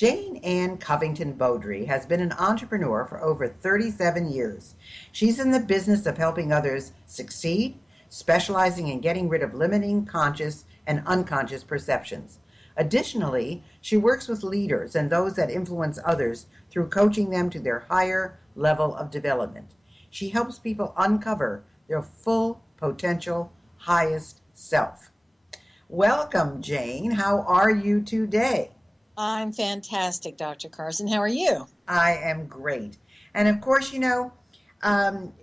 Jane Ann Covington Beaudry has been an entrepreneur for over 37 years. She's in the business of helping others succeed, specializing in getting rid of limiting conscious and unconscious perceptions. Additionally, she works with leaders and those that influence others through coaching them to their higher level of development. She helps people uncover their full potential, highest self. Welcome, Jane. How are you today? I'm fantastic, Dr. Carson. How are you? I am great. And of course, um,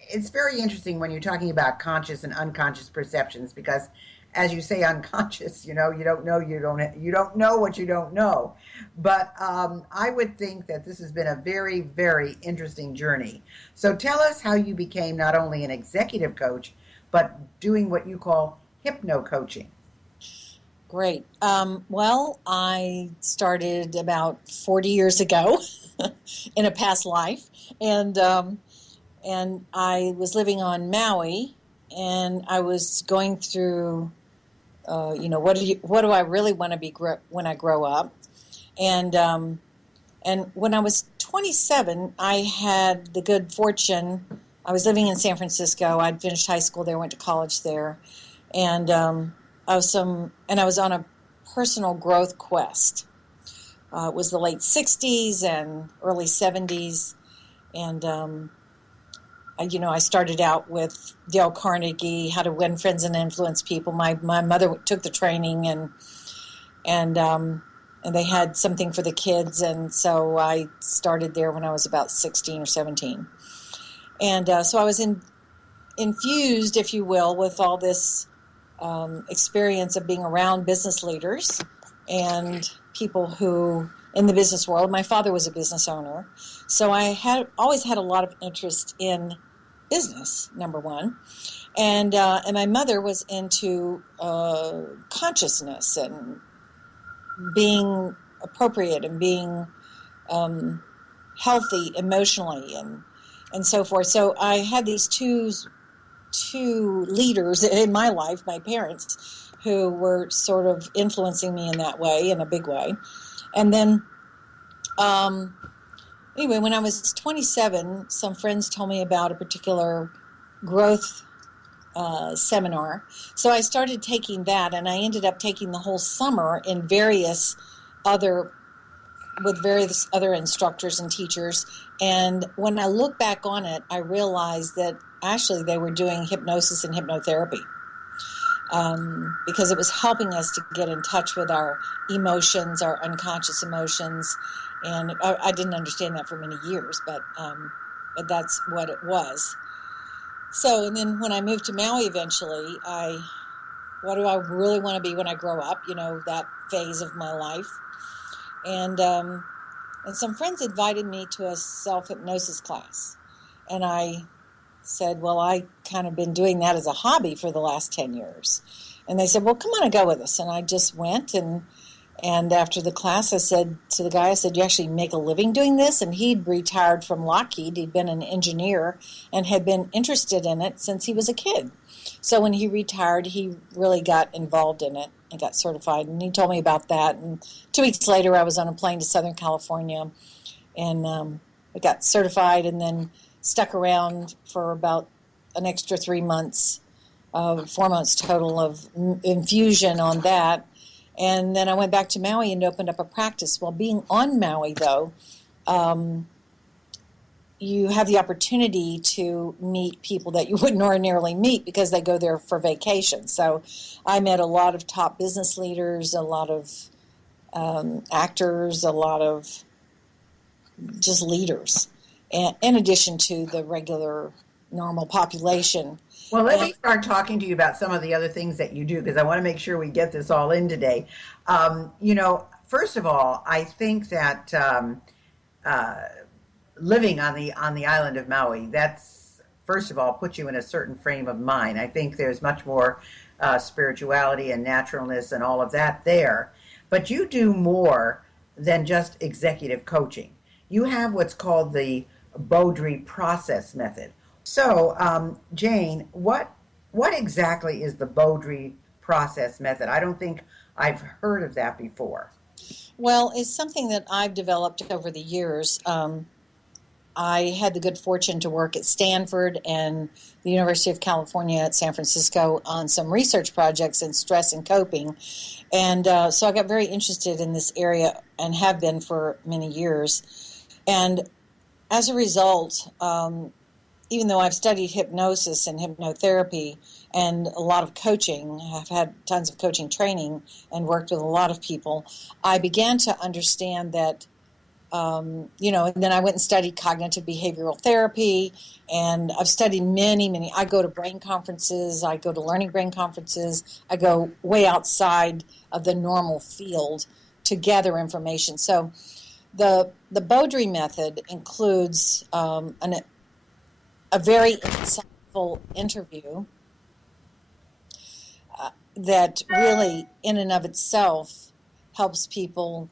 it's very interesting when you're talking about conscious and unconscious perceptions because, as you say, unconscious, you don't know what you don't know. But I would think that this has been a very, very interesting journey. So tell us how you became not only an executive coach, but doing what you call hypnocoaching. Great. Well, I started about 40 years ago in a past life, and I was living on Maui, and I was going through, what do I really want to be when I grow up, and when I was 27, I had the good fortune. I was living in San Francisco. I'd finished high school there, went to college there, and I was on a personal growth quest. It was the late 60s and early 70s, and I started out with Dale Carnegie, How to Win Friends and Influence People. My mother took the training, and they had something for the kids, and so I started there when I was about 16 or 17, and so I was infused, if you will, with all this experience of being around business leaders and people who in the business world. My father was a business owner, so I had always had a lot of interest in business, number one, and my mother was into consciousness and being appropriate and being healthy emotionally and so forth. So I had these two leaders in my life, my parents, who were sort of influencing me in that way, in a big way. And then, anyway, when I was 27, some friends told me about a particular growth seminar. So I started taking that, and I ended up taking the whole summer in with various other instructors and teachers. And when I look back on it, I realized that actually they were doing hypnosis and hypnotherapy because it was helping us to get in touch with our emotions, our unconscious emotions. And I didn't understand that for many years, but that's what it was. So, and then when I moved to Maui eventually, what do I really want to be when I grow up? That phase of my life. And some friends invited me to a self-hypnosis class. And I said, well, I kind of been doing that as a hobby for the last 10 years. And they said, well, come on and go with us. And I just went, and after the class, I said to the guy, you actually make a living doing this? And he'd retired from Lockheed. He'd been an engineer and had been interested in it since he was a kid. So when he retired, he really got involved in it and got certified. And he told me about that. And 2 weeks later, I was on a plane to Southern California, and I got certified and then stuck around for about an extra 3 months, 4 months total of infusion on that. And then I went back to Maui and opened up a practice. While being on Maui, though, you have the opportunity to meet people that you wouldn't ordinarily meet because they go there for vacation. So I met a lot of top business leaders, a lot of actors, a lot of just leaders, in addition to the regular, normal population. Well, let me start talking to you about some of the other things that you do because I want to make sure we get this all in today. First of all, I think that living on the island of Maui, that's first of all puts you in a certain frame of mind. I think there's much more spirituality and naturalness and all of that there, but you do more than just executive coaching. You have what's called the Beaudry process method. So, Jane, what exactly is the Beaudry process method? I don't think I've heard of that before. Well, it's something that I've developed over the years. I had the good fortune to work at Stanford and the University of California at San Francisco on some research projects in stress and coping. And so I got very interested in this area and have been for many years. And as a result, even though I've studied hypnosis and hypnotherapy and a lot of coaching, I've had tons of coaching training and worked with a lot of people, I began to understand that, and then I went and studied cognitive behavioral therapy, and I've studied many. I go to brain conferences, I go to learning brain conferences, I go way outside of the normal field to gather information. So the Beaudry method includes a very insightful interview that really, in and of itself, helps people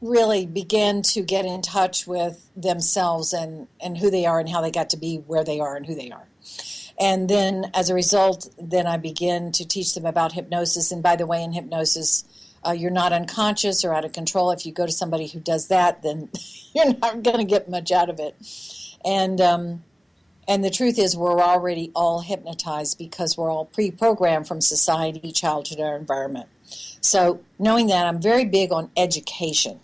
really begin to get in touch with themselves and who they are and how they got to be where they are and who they are. And then as a result, then I begin to teach them about hypnosis. And by the way, in hypnosis, you're not unconscious or out of control. If you go to somebody who does that, then you're not going to get much out of it. And the truth is we're already all hypnotized because we're all pre-programmed from society, childhood, our environment. So knowing that, I'm very big on education.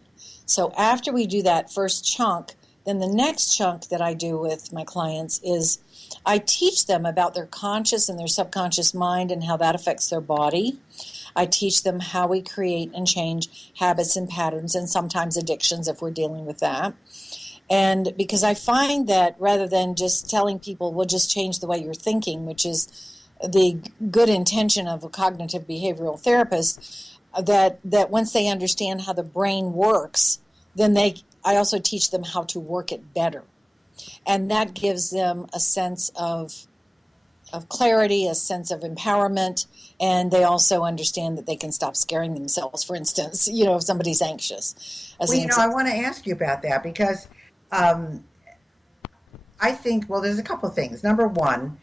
So after we do that first chunk, then the next chunk that I do with my clients is I teach them about their conscious and their subconscious mind and how that affects their body. I teach them how we create and change habits and patterns and sometimes addictions if we're dealing with that. And because I find that rather than just telling people, well, just change the way you're thinking, which is the good intention of a cognitive behavioral therapist, that once they understand how the brain works, then I also teach them how to work it better. And that gives them a sense of clarity, a sense of empowerment, and they also understand that they can stop scaring themselves, for instance, if somebody's anxious. Well, I want to ask you about that because I think, well, there's a couple of things. Number one,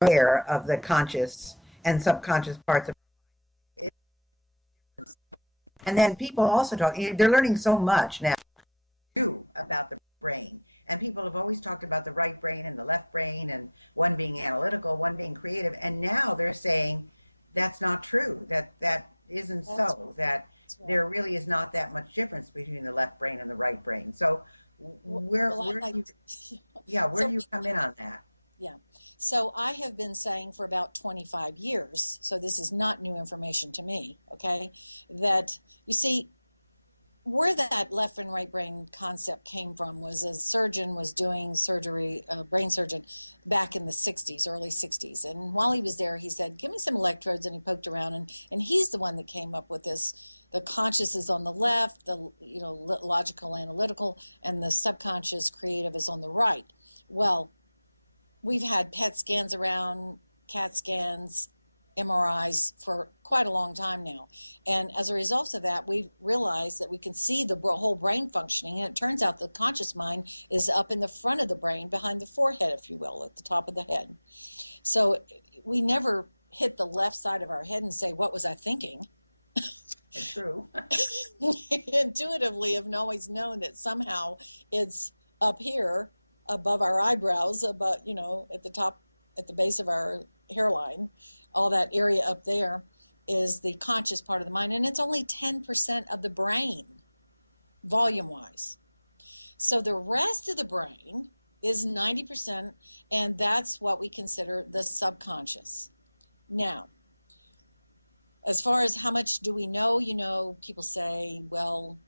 aware of the conscious and subconscious parts of it. And then people also talk, they're learning so much now too about the brain. And people have always talked about the right brain and the left brain and one being analytical, one being creative. And now they're saying that's not true, that isn't so, that there really is not that much difference between the left brain and the right brain. So where do you come in on that? Yeah. So I have been saying for about 25 years, so this is not new information to me, okay, that you see where that left and right brain concept came from was a surgeon was doing surgery, a brain surgeon, back in the 60s, early 60s. And while he was there, he said, give me some electrodes, and he poked around, and he's the one that came up with this. The conscious is on the left, the logical, analytical, and the subconscious, creative is on the right. Well, we've had PET scans around, CAT scans, MRIs for quite a long time now. And as a result of that, we've realized that we can see the whole brain functioning. And it turns out the conscious mind is up in the front of the brain, behind the forehead, if you will, at the top of the head. So we never hit the left side of our head and say, what was I thinking? It's true. Intuitively have always known that somehow it's up here above our eyebrows, about, at the top, at the base of our hairline, all that area up there is the conscious part of the mind. And it's only 10% of the brain, volume-wise. So the rest of the brain is 90%, and that's what we consider the subconscious. Now, as far as how much do we know, people say, well,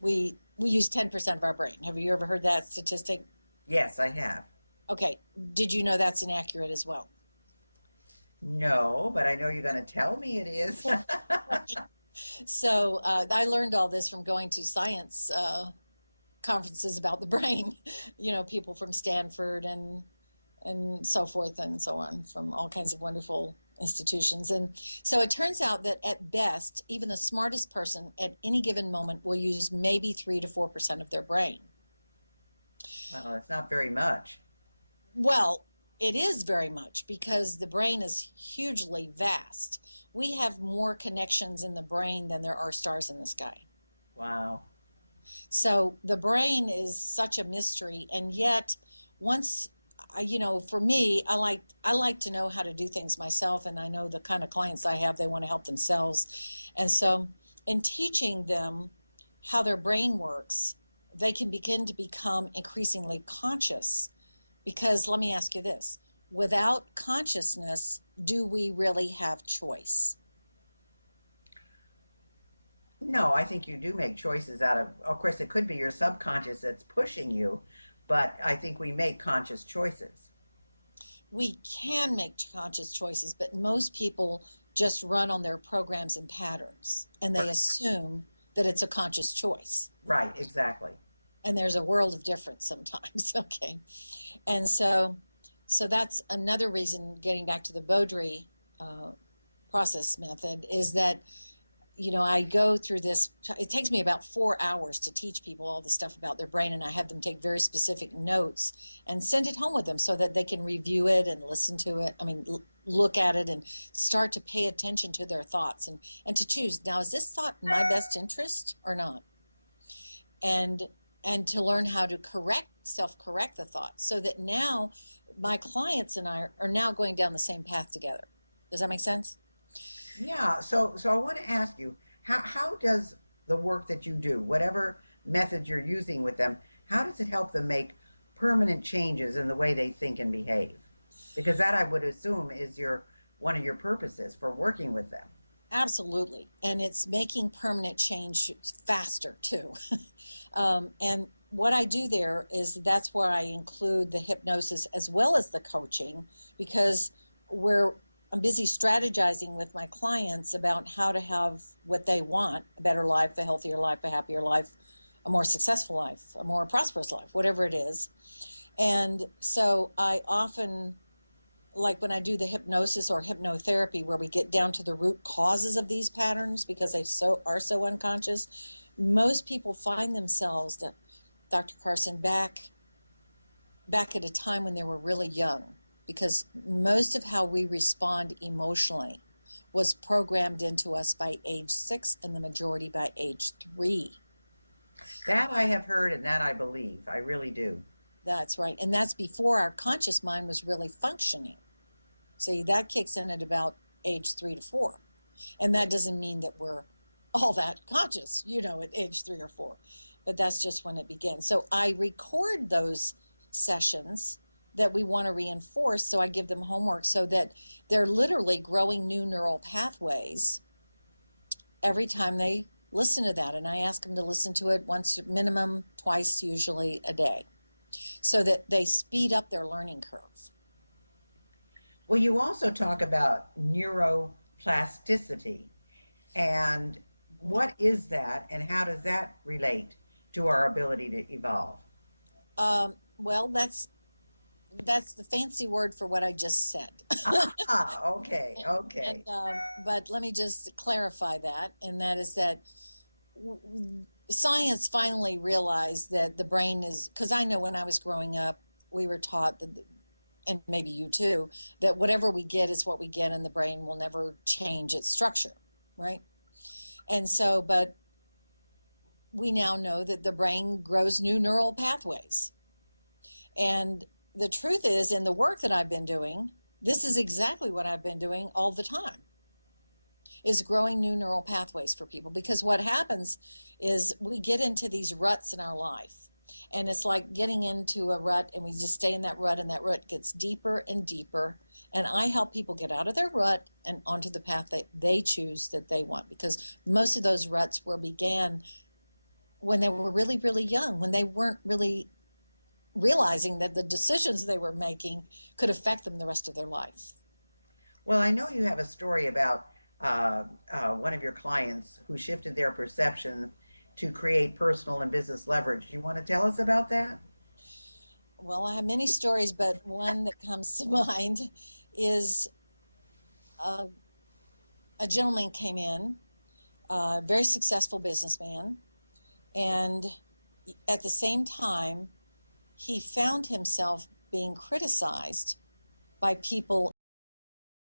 we use 10% of our brain. Have you ever heard that statistic? Yes, I have. Okay. Did you know that's inaccurate as well? No, but I know you're going to tell me it is. So I learned all this from going to science conferences about the brain, people from Stanford and so forth and so on, from all kinds of wonderful institutions. And so it turns out that at best, even the smartest person at any given moment will use maybe 3 to 4% of their brain. Well, it's not very much. Well, It is very much, because the brain is hugely vast. We have more connections in the brain than there are stars in the sky. Wow. So the brain is such a mystery, and yet once for me, I like to know how to do things myself, and I know the kind of clients I have, they want to help themselves. And so in teaching them how their brain works, they can begin to become increasingly conscious. Because let me ask you this, without consciousness, do we really have choice? No, I think you do make choices of course, it could be your subconscious that's pushing you, but I think we make conscious choices. We can make conscious choices, but most people just run on their programs and patterns, and they Right, assume that it's a conscious choice. right, exactly. And there's a world of difference sometimes. Okay. And so that's another reason, getting back to the Baudry uh, process method, is that I go through this. It takes me about 4 hours to teach people all the stuff about their brain, and I have them take very specific notes and send it home with them so that they can review it and listen to it. I mean, look at it and start to pay attention to their thoughts, and to choose, now, is this thought in my best interest or not? And to learn how to self-correct the thoughts, so that now my clients and I are now going down the same path together. Does that make sense? Yeah, so I want to ask you, how does the work that you do, whatever method you're using with them, how does it help them make permanent changes in the way they think and behave? Because that I would assume is your one of your purposes for working with them. Absolutely. And it's making permanent change faster too. And what I do there is, that's where I include the hypnosis as well as the coaching, because I'm busy strategizing with my clients about how to have what they want: a better life, a healthier life, a happier life, a more successful life, a more prosperous life, whatever it is. And so I often, like when I do the hypnosis or hypnotherapy, where we get down to the root causes of these patterns, because they are so unconscious, most people find themselves, Dr. Carson, back at a time when they were really young, because most of how we respond emotionally was programmed into us by age 6, and the majority by age 3. That I have heard and that I believe. I really do. That's right. And that's before our conscious mind was really functioning. See, that kicks in at about age 3 to 4. And that doesn't mean that we're all that conscious, at age 3 or 4. But that's just when it begins. So I record those sessions that we want to reinforce. So I give them homework so that they're literally growing new neural pathways every time they listen to that. And I ask them to listen to it once, minimum twice, usually a day, so that they speed up their learning curve. Well, you also talk about neuroplasticity. And what is that, and how does that relate to our ability to evolve? Well, that's the fancy word for what I just said. Ah, okay, And okay. but let me just clarify that, and that is that science finally realized that the brain is, because I know when I was growing up, we were taught that, and maybe you too, that whatever we get is what we get, and the brain will never change its structure, right? And so, but we now know that the brain grows new neural pathways. And the truth is, in the work that I've been doing, this is exactly what I've been doing all the time, is growing new neural pathways for people. Because what happens is we get into these ruts in our life. And it's like getting into a rut, and we just stay in that rut, and that rut gets deeper and deeper. And I help people get out of their rut and onto the path that they choose, that they want. Because most of those ruts began when they were really, really young, when they weren't really realizing that the decisions they were making could affect them the rest of their life. Well, I know you have a story about one of your clients who shifted their perception to create personal and business leverage. Do you want to tell us about that? Well, I have many stories, but one that comes to mind is uh, a gentleman came in, a very successful businessman, and at the same time, he found himself being criticized by people